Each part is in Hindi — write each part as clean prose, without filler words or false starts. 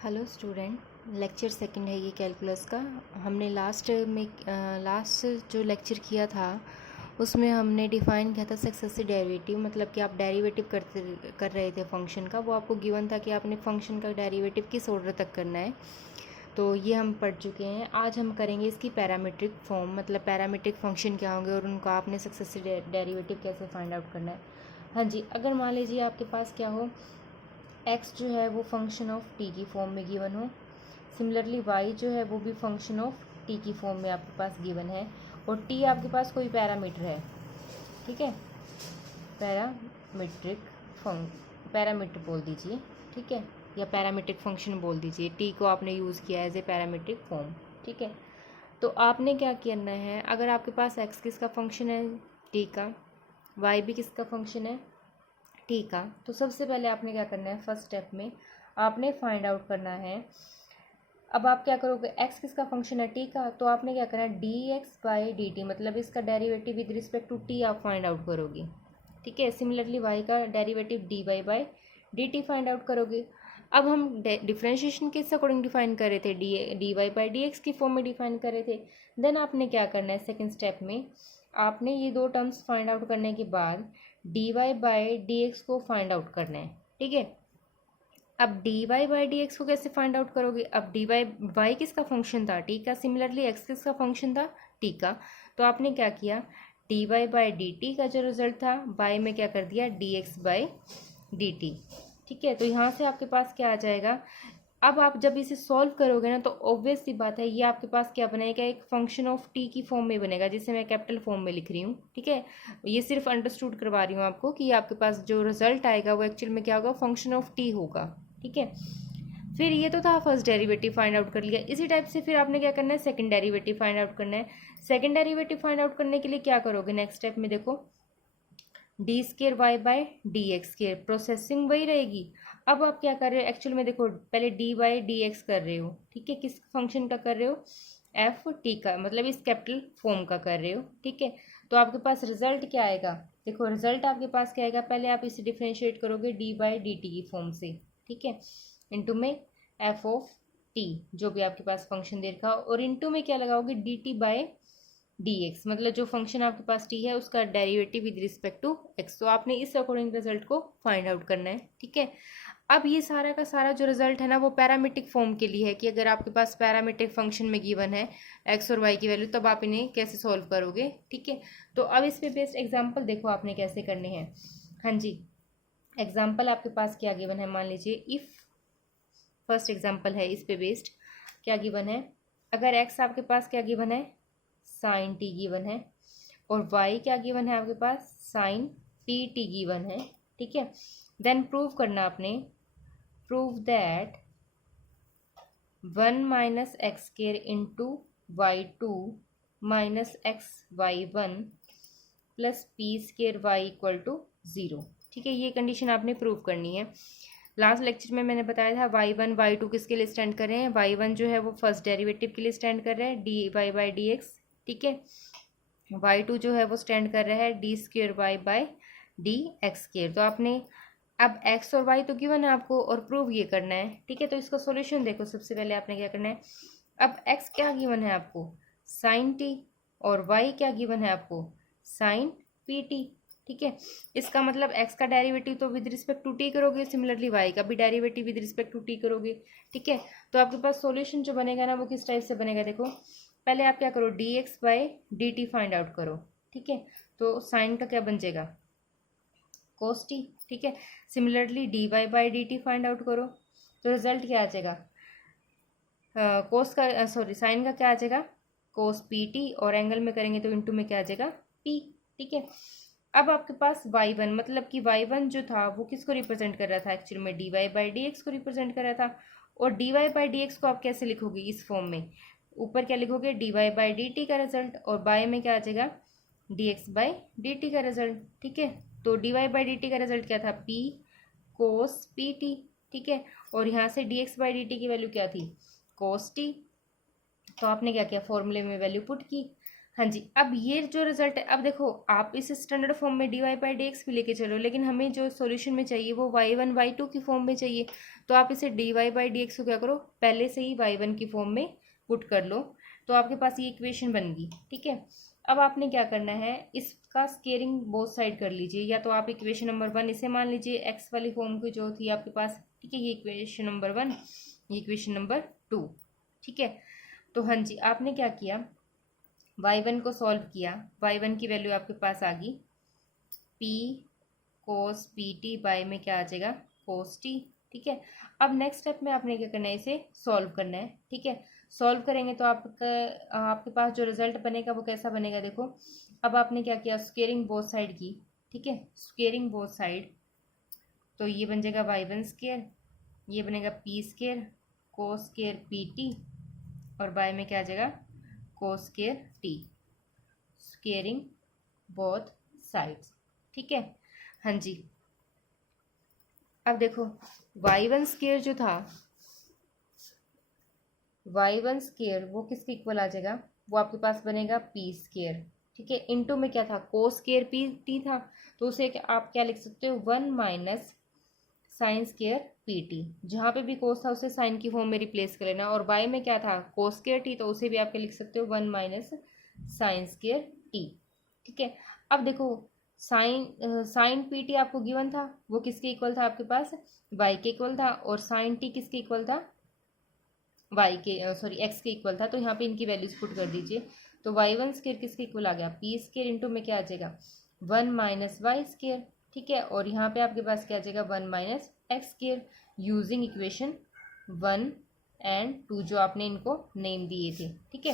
हेलो स्टूडेंट, लेक्चर सेकंड है ये कैलकुलस का। हमने लास्ट जो लेक्चर किया था उसमें हमने डिफ़ाइन किया था सक्सेसिव डेरिवेटिव, मतलब कि आप डेरिवेटिव कर रहे थे फंक्शन का। वो आपको गिवन था कि आपने फंक्शन का डेरिवेटिव किस ऑर्डर तक करना है, तो ये हम पढ़ चुके हैं। आज हम करेंगे इसकी पैरामीट्रिक फॉर्म, मतलब पैरामीट्रिक फंक्शन क्या होंगे और उनका आपने सक्सेसिव डेरिवेटिव कैसे फाइंड आउट करना है। हाँ जी, अगर मान लीजिए आपके पास क्या हो, x जो है वो फंक्शन ऑफ t की फॉर्म में गिवन हो, सिमिलरली y जो है वो भी फंक्शन ऑफ t की फॉर्म में आपके पास गिवन है, और t आपके पास कोई पैरामीटर है, ठीक है, पैरामीट्रिक पैरामीटर बोल दीजिए, ठीक है, या पैरामीट्रिक फंक्शन बोल दीजिए। t को आपने यूज़ किया एज ए पैरामीट्रिक फॉर्म, ठीक है। तो आपने क्या करना है, अगर आपके पास x किसका फंक्शन है, t का, y भी किसका फंक्शन है, ठीक है, तो सबसे पहले आपने क्या करना है, फर्स्ट स्टेप में आपने फाइंड आउट करना है। अब आप क्या करोगे, x किसका फंक्शन है, t का, तो आपने क्या करना है, dx बाई dt, मतलब इसका derivative with respect to t आप फाइंड आउट करोगे, ठीक है। सिमिलरली y का derivative dy by dt find out करोगे। अब हम डिफ्रेंशिएशन किस अकॉर्डिंग डिफाइन कर रहे थे, dy बाई dx की फॉर्म में डिफाइन कर रहे थे। देन आपने क्या करना है, सेकेंड स्टेप में आपने ये दो टर्म्स फाइंड आउट करने के बाद dy बाई dx को फाइंड आउट करना है, ठीक है। अब dy बाई dx को कैसे फाइंड आउट करोगे, अब dy y किसका फंक्शन था, t का, सिमिलरली x किसका फंक्शन था, t का, तो आपने क्या किया, dy बाई dt का जो रिजल्ट था y में क्या कर दिया, dx बाई dt, ठीक है। तो यहाँ से आपके पास क्या आ जाएगा, अब आप जब इसे सॉल्व करोगे ना, तो ऑब्वियस सी बात है ये आपके पास क्या बनेगा, एक फंक्शन ऑफ टी की फॉर्म में बनेगा, जिसे मैं कैपिटल फॉर्म में लिख रही हूँ, ठीक है। ये सिर्फ अंडरस्टूड करवा रही हूँ आपको कि आपके पास जो रिजल्ट आएगा वो एक्चुअल में क्या होगा, फंक्शन ऑफ टी होगा, ठीक है। फिर ये तो था फर्स्ट डेरिवेटिव फाइंड आउट कर लिया। इसी टाइप से फिर आपने क्या करना है, सेकेंड डेरिवेटिव फाइंड आउट करना है। सेकेंड डेरिवेटिव फाइंड आउट करने के लिए क्या करोगे, नेक्स्ट स्टेप में देखो, d square y by d x square, processing वही रहेगी। अब आप क्या कर रहे हो, एक्चुअल में देखो पहले डी बाई डी एक्स कर रहे हो, ठीक है, किस फंक्शन का कर रहे हो, एफ टी का, मतलब इस कैपिटल फॉर्म का कर रहे हो, ठीक है। तो आपके पास रिजल्ट क्या आएगा, देखो रिजल्ट आपके पास क्या आएगा, पहले आप इसे डिफ्रेंशिएट करोगे डी बाई डी टी की फॉर्म से, ठीक है, इंटू में एफ ऑफ टी जो भी आपके पास फंक्शन दे रखा, और इंटू में क्या लगाओगे, d t by d x, मतलब जो फंक्शन आपके पास टी है उसका derivative with respect to x. तो आपने इस अकॉर्डिंग रिजल्ट को फाइंड आउट करना है, ठीक है। अब ये सारा का सारा जो रिजल्ट है ना, वो पैरामीट्रिक फॉर्म के लिए है, कि अगर आपके पास पैरामीट्रिक फंक्शन में गिवन है एक्स और वाई की वैल्यू, तब आप इन्हें कैसे सॉल्व करोगे, ठीक है। तो अब इस पे बेस्ड एग्जाम्पल देखो आपने कैसे करने हैं। हाँ जी, एग्जाम्पल आपके पास क्या गिवन है, मान लीजिए इफ, फर्स्ट एग्जाम्पल है इस पे बेस्ड, क्या गिवन है, अगर एक्स आपके पास क्या गिवन है, साइन टी गिवन है, और वाई क्या गिवन है आपके पास, साइन पी टी गिवन है, ठीक है। देन प्रूव करना आपने, prove that 1 minus x square into y two minus x y one plus p square y equal to 0, ठीक है। ये कंडीशन आपने प्रूव करनी है। लास्ट लेक्चर में मैंने बताया था y1 y2 किसके लिए स्टैंड कर रहे हैं, y1 जो है वो फर्स्ट डेरिवेटिव के लिए स्टैंड कर रहा है, d y by d x, ठीक है। y2 जो है वो स्टैंड कर रहा है d square y by d x square. तो आपने अब x और y तो गिवन है आपको, और प्रूव ये करना है, ठीक है। तो इसका सॉल्यूशन देखो, सबसे पहले आपने क्या करना है, अब x क्या गिवन है आपको, साइन t, और y क्या गिवन है आपको, साइन पी टी, ठीक है। इसका मतलब x का डेरिवेटिव तो विद रिस्पेक्ट टू t करोगे, सिमिलरली y का भी derivative with respect to t करोगे, ठीक है। तो आपके पास सॉल्यूशन जो बनेगा ना, वो किस टाइप से बनेगा, देखो पहले आप क्या करो, D x by d t find out करो, ठीक है। तो साइन का क्या बन जाएगा, कोस टी, ठीक है। Similarly d y by d t find out करो, तो रिजल्ट क्या आ जाएगा, कोस का सॉरी साइन का क्या आ जाएगा, कोस पी टी, और एंगल में करेंगे तो इंटू में क्या आ जाएगा, पी, ठीक है। अब आपके पास y1, मतलब कि y1 जो था वो किसको रिप्रेजेंट कर रहा था, एक्चुअली में d y by d x को रिप्रेजेंट कर रहा था। और d y by d x को आप कैसे लिखोगे, इस फॉर्म में, ऊपर क्या लिखोगे, d y by d t का रिजल्ट, और बाय में क्या आ जाएगा, d x by d t का रिजल्ट, ठीक है। तो d y by d t का रिजल्ट क्या था, पी कोस पी टी, ठीक है। और यहाँ से D x by d T की वैल्यू क्या थी, कोस टी। तो आपने क्या किया, फॉर्मूले में वैल्यू पुट की, हाँ जी, अब ये जो रिजल्ट है, अब देखो आप इस स्टैंडर्ड फॉर्म में dy बाई डी एक्स भी लेके चलो, लेकिन हमें जो सॉल्यूशन में चाहिए वो y1 y2 की फॉर्म में चाहिए। तो आप इसे dy बाई डी एक्स को क्या करो, पहले से ही y1 की फॉर्म में पुट कर लो, तो आपके पास ये इक्वेशन बन गई। ठीक है, अब आपने क्या करना है, इसका स्केयरिंग बोथ साइड कर लीजिए, या तो आप इक्वेशन नंबर 1 इसे मान लीजिए x वाली फॉर्म की जो थी आपके पास। ठीक है, ये इक्वेशन नंबर 1, ये इक्वेशन नंबर 2। ठीक है, तो हाँ जी, आपने क्या किया, y1 को सॉल्व किया, y1 की वैल्यू आपके पास आ गई p cos pt बाय में क्या आ जाएगा, cos t। ठीक है, अब नेक्स्ट स्टेप में आपने क्या करना है, इसे सॉल्व करना है। ठीक है, सॉल्व करेंगे तो आपके पास जो रिजल्ट बनेगा वो कैसा बनेगा, देखो अब आपने क्या किया, स्क्वेयरिंग बोथ साइड की। ठीक है, स्क्वेयरिंग बोथ साइड, तो ये बन जाएगा y1 स्क्वेयर, ये बनेगा p square cos square pt, और बाय में क्या आ जाएगा, cos square t, squaring both sides. ठीक है, हाँ जी, अब देखो y1 स्क्वेयर जो था, y1 स्क्वेयर वो किसके इक्वल आ जाएगा, वो आपके पास बनेगा p स्क्वेयर। ठीक है, इनटू में क्या था, cos स्क्वेयर pt था, तो उसे आप क्या लिख सकते हो, 1 माइनस साइन स्क्वेयर pt, जहाँ पे भी कोस था उसे साइन की फॉर्म में रिप्लेस कर लेना, और बाय में क्या था, कोस स्क्वेयर t, तो उसे भी आप क्या लिख सकते हो, 1 माइनस साइन स्क्वेयर t। ठीक है, अब देखो साइन pt आपको गिवन था, वो किसके इक्वल था आपके पास, y के इक्वल था, और साइन t किसके इक्वल था, y के सॉरी x के इक्वल था। तो यहाँ पे इनकी वैल्यूज पुट कर दीजिए, तो y1 स्क्वेयर किसके इक्वल आ गया, p स्क्वेयर इंटू में क्या आ जाएगा, 1 माइनस वाई स्क्वेयर। ठीक है, और यहाँ पे आपके पास क्या आ जाएगा, 1 minus x square, using equation 1 and 2 जो आपने इनको नेम दिए थे। ठीक है,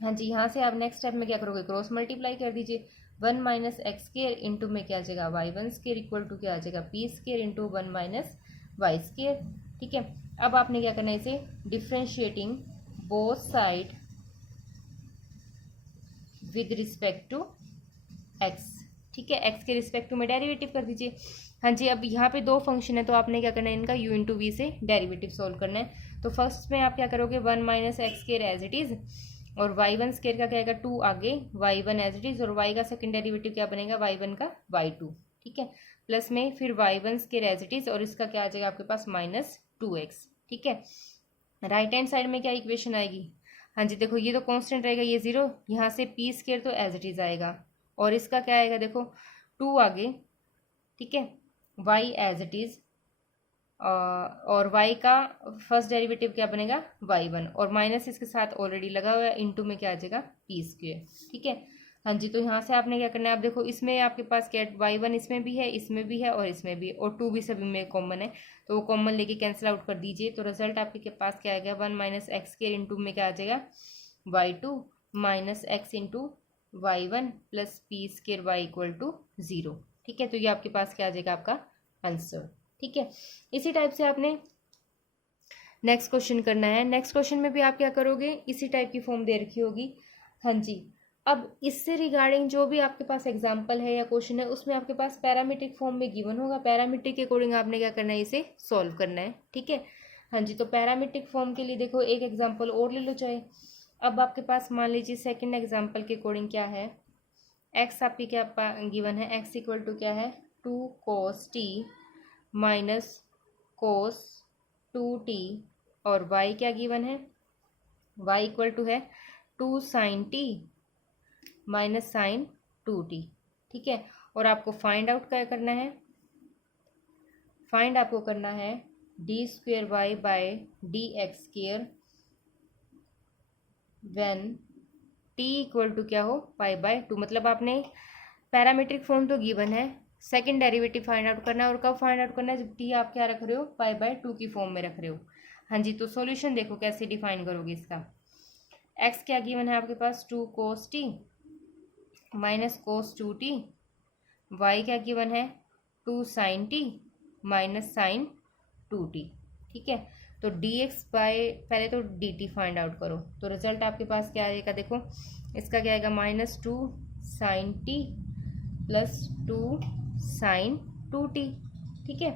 हाँ जी, यहाँ से आप नेक्स्ट स्टेप में क्या करोगे, क्रॉस मल्टीप्लाई कर दीजिए, 1 माइनस एक्स स्क्वेयर इंटू में क्या आ जाएगा, y1 स्क्वेयर इक्वल टू क्या आ जाएगा, p square into 1 minus y square. ठीक है, अब आपने क्या करना है, इसे differentiating both side with respect to x। ठीक है, x के रिस्पेक्ट टू में डेरिवेटिव कर दीजिए। हाँ जी, अब यहाँ पे दो फंक्शन है, तो आपने क्या करना है, इनका u इंटू वी से डेरिवेटिव सोल्व करना है। तो फर्स्ट में आप क्या करोगे, 1 minus x square as it is, और y1 स्क्वेयर का क्या आएगा, 2 आगे, y1 एज इट इज, और y का सेकंड डेरिवेटिव क्या बनेगा, y1 का y2। ठीक है, प्लस में फिर y1 square as it is, और इसका क्या आ जाएगा आपके पास, माइनस 2x। ठीक है, राइट हैंड साइड में क्या इक्वेशन आएगी, हाँ जी देखो ये तो कांस्टेंट रहेगा, ये 0, यहाँ से p स्क्वेयर तो एज इट इज आएगा, और इसका क्या आएगा, देखो 2 आगे। ठीक है, y एज इट इज, और y का फर्स्ट डेरिवेटिव क्या बनेगा, y1, और माइनस इसके साथ ऑलरेडी लगा हुआ है, इंटू में क्या आ जाएगा, p स्क्वेयर। ठीक है, हाँ जी, तो यहाँ से आपने क्या करना है, आप देखो इसमें आपके पास क्या, y1 इसमें भी है, इसमें भी है, और इसमें भी, और 2 भी सभी में कॉमन है, तो वो कॉमन लेके कैंसिल आउट कर दीजिए, तो रिजल्ट आपके पास क्या आएगा, 1 माइनस एक्स स्क्वेयर इंटू में क्या आ जाएगा, y2 minus x into y1 plus p square y equal to 0। ठीक है, तो ये आपके पास क्या आ जाएगा, आपका आंसर। ठीक है, इसी टाइप से आपने नेक्स्ट क्वेश्चन करना है। नेक्स्ट क्वेश्चन में भी आप क्या करोगे, इसी टाइप की फॉर्म दे रखी होगी। हाँ जी, अब इससे रिगार्डिंग जो भी आपके पास एग्जाम्पल है या क्वेश्चन है, उसमें आपके पास पैरामीट्रिक फॉर्म में गिवन होगा, पैरामीट्रिक के अकॉर्डिंग आपने क्या करना है, इसे सॉल्व करना है। ठीक है, हाँ जी, तो पैरामीट्रिक फॉर्म के लिए देखो एक एग्जाम्पल और ले लो चाहे। अब आपके पास मान लीजिए सेकेंड एग्जाम्पल के अकॉर्डिंग क्या है, एक्स आपकी क्या गिवन है, एक्स इक्वल टू क्या है, 2 cos t minus cos 2t, और y क्या गिवन है, y इक्वल टू है 2 sin t minus sign 2t। ठीक है, और आपको फाइंड आउट क्या करना है, फाइंड आपको करना है d square y by d x square when t equal to क्या हो, पाई बाय 2। मतलब आपने पैरामीट्रिक फॉर्म तो गिवन है, सेकंड डेरिवेटिव फाइंड आउट करना है, और कब फाइंड आउट करना है, जब t आप क्या रख रहे हो, पाई बाय 2 की फॉर्म में रख रहे हो। हाँ जी, तो सॉल्यूशन देखो कैसे डिफाइन करोगे इसका, x क्या गिवन है आपके पास, 2 cos t minus cos 2t, y क्या गिवन है, 2 sin t minus sign 2t। ठीक है, तो dx बाय पहले तो dt फाइंड आउट करो, तो रिजल्ट आपके पास क्या आएगा, देखो इसका क्या आएगा, minus 2 sin t plus 2 sin 2t। ठीक है,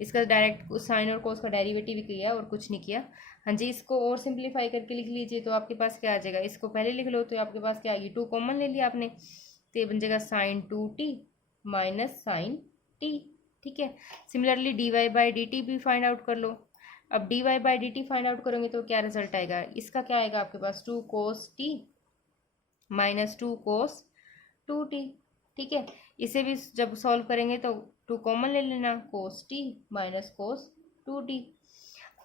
इसका डायरेक्ट साइन और कोस का डेरिवेटिव ही किया और कुछ नहीं किया। हाँ जी, इसको और सिंप्लीफाई करके लिख लीजिए तो आपके पास क्या आ जाएगा, इसको पहले लिख लो तो आपके पास क्या आएगी, 2 कॉमन ले लिया आपने तो ये बन जाएगा sign 2t minus sign t। ठीक है, सिमिलरली dy बाई dt भी फाइंड आउट कर लो। अब dy by dt find out करोगे तो क्या रिजल्ट आएगा, इसका क्या आएगा आपके पास 2 cos t minus 2 cos 2t। ठीक है, इसे भी जब सॉल्व करेंगे तो 2 कॉमन ले लेना, cos t minus cos 2t।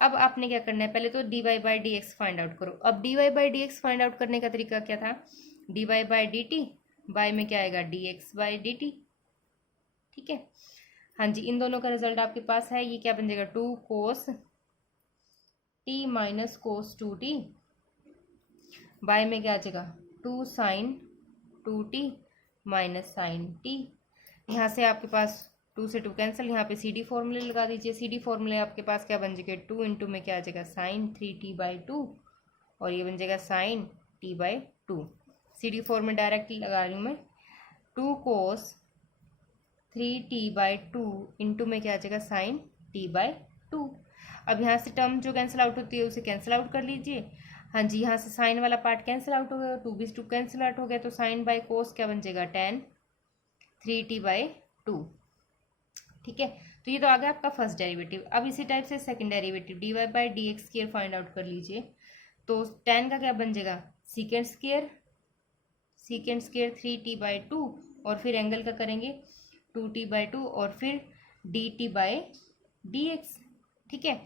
अब आपने क्या करना है, पहले तो dy by dx find out करो। अब dy by dx find out करने का तरीका क्या था, dy बाई dt बाय में क्या आएगा dx बाई dt। ठीक है, हाँ जी, इन दोनों का रिजल्ट आपके पास है, ये क्या बन जाएगा 2 cos t minus cos 2t by में क्या आ जाएगा 2 sin 2t minus sign t। यहाँ से आपके पास 2 से 2 कैंसिल, यहाँ पे सी डी फॉर्मूले लगा दीजिए। सी डी फॉर्मूले आपके पास क्या बन जाएगा 2 इंटू में क्या आ जाएगा साइन 3t बाई 2 और ये बन जाएगा sine t by 2। C d फॉर्मूले डायरेक्ट लगा रही हूँ मैं, 2 cos 3t बाई 2 इंटू में क्या आ जाएगा साइन t बाई 2। अब यहाँ से टर्म जो कैंसिल आउट होती है उसे कैंसिल आउट कर लीजिए। हाँ जी, यहाँ से साइन वाला पार्ट कैंसिल आउट हो गया, 2 कैंसिल आउट हो गया तो साइन बाई कोस क्या बन जाएगा tan 3t बाई 2। ठीक है, तो ये तो आ गया आपका फर्स्ट डेरिवेटिव। अब इसी टाइप से second derivative dy by d x square find out कर लीजिए। तो tan का क्या बन जाएगा सीकेंड स्क्वायर 3t बाई 2 और फिर एंगल का करेंगे 2t बाई 2 और फिर dt बाई dx। ठीक है,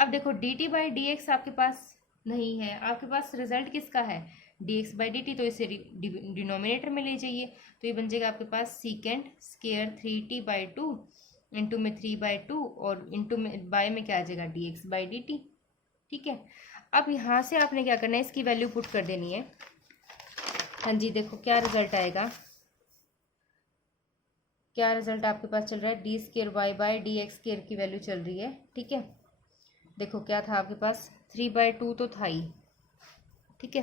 अब देखो dt बाई dx आपके पास नहीं है, आपके पास रिजल्ट किसका है dx बाई dt, तो इसे डिनोमिनेटर में ले जाइए तो ये बन जाएगा आपके पास second square 3t by 2 into में 3 बाई 2 और इंटू में बाय में क्या आ जाएगा dx बाई dt। ठीक है, अब यहाँ से आपने क्या करना है, इसकी वैल्यू पुट कर देनी है। हाँ जी, देखो क्या रिजल्ट आएगा, क्या रिजल्ट आपके पास चल रहा है, d square y by d x square की वैल्यू चल रही है। ठीक है, देखो क्या था आपके पास 3 बाई 2 तो था ही। ठीक है,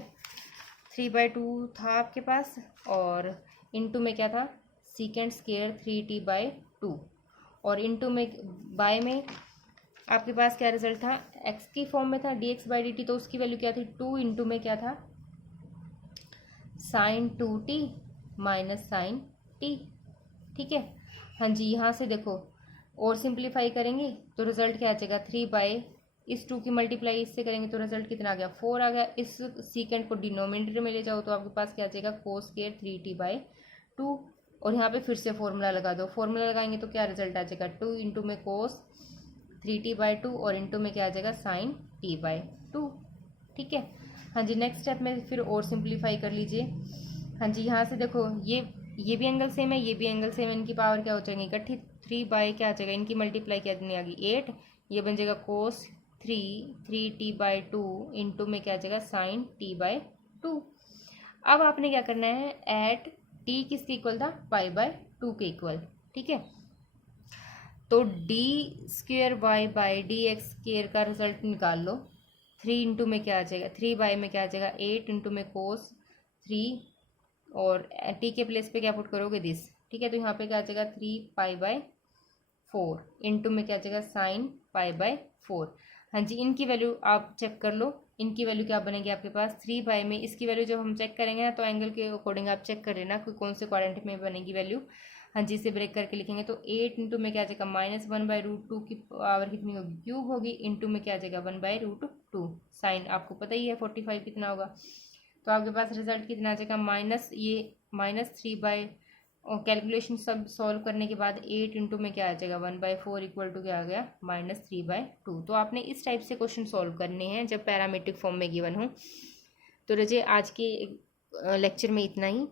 3 बाई 2 था आपके पास और इंटू में क्या था सीकेंड स्क्वायर 3t बाई 2 और इंटू में बाय में आपके पास क्या रिजल्ट था, x की फॉर्म में था dx बाई dt, तो उसकी वैल्यू क्या थी 2 इंटू में क्या था sign 2t minus sign t। ठीक है, हाँ जी, यहाँ से देखो और सिंप्लीफाई करेंगे तो रिजल्ट क्या आ जाएगा 3 बाई इस 2 की मल्टीप्लाई इससे करेंगे तो रिजल्ट कितना आ गया 4 आ गया। इस सीकेंड को डिनोमिनेटर में ले जाओ तो आपके पास क्या आ जाएगा कोस स्क्वायर 3t बाई 2 और यहाँ पे फिर से फॉर्मूला लगा दो। फॉर्मूला लगाएंगे तो क्या रिजल्ट आ जाएगा 2 इंटू में कोस 3t बाई 2 और इंटू में क्या आ जाएगा साइन t बाई 2। ठीक है, हाँ जी, नेक्स्ट स्टेप में फिर और सिंप्लीफाई कर लीजिए। हाँ जी, यहाँ से देखो ये भी एंगल सेम है, ये भी एंगल सेम है, इनकी पावर क्या हो जाएगी इकट्ठी 3 बाई क्या आ जाएगा, इनकी मल्टीप्लाई क्या आ गई 8, ये बन जाएगा कोस 3t बाई 2 इंटू में क्या आ जाएगा साइन t बाई 2। अब आपने क्या करना है एट t किसके इक्वल था पाई बाई 2 के इक्वल। ठीक है, तो d square y by d x square का रिजल्ट निकाल लो। 3 इंटू में क्या आ जाएगा 3 बाई में क्या आ जाएगा 8 इंटू में कोस 3 और टी के प्लेस पे क्या पुट करोगे दिस। ठीक है, तो यहाँ पे क्या आ जाएगा 3 पाई बाई 4 इंटू में क्या आ जाएगा साइन पाई बाई 4। हाँ जी, इनकी वैल्यू आप चेक कर लो, इनकी वैल्यू क्या बनेगी आपके पास 3 बाई में इसकी वैल्यू जब हम चेक करेंगे ना तो एंगल के अकॉर्डिंग आप चेक कर लेना कि कौन से क्वाड्रेंट में बनेगी वैल्यू। हाँ जी, इसे ब्रेक करके लिखेंगे तो 8 इंटू में क्या आ जाएगा -1 बाई √2 की पावर कितनी होगी क्यूब होगी इंटू में क्या आ जाएगा 1 बाई √2। साइन आपको पता ही है 45 कितना होगा, तो आपके पास रिजल्ट कितना आ जाएगा -3 बाई और कैलकुलेशन सब सॉल्व करने के बाद 8 इंटू में क्या आ जाएगा 1/4 इक्वल टू क्या आ गया -3/2। तो आपने इस टाइप से क्वेश्चन सॉल्व करने हैं जब पैरामीट्रिक फॉर्म में गिवन हो। तो रजे आज के लेक्चर में इतना ही।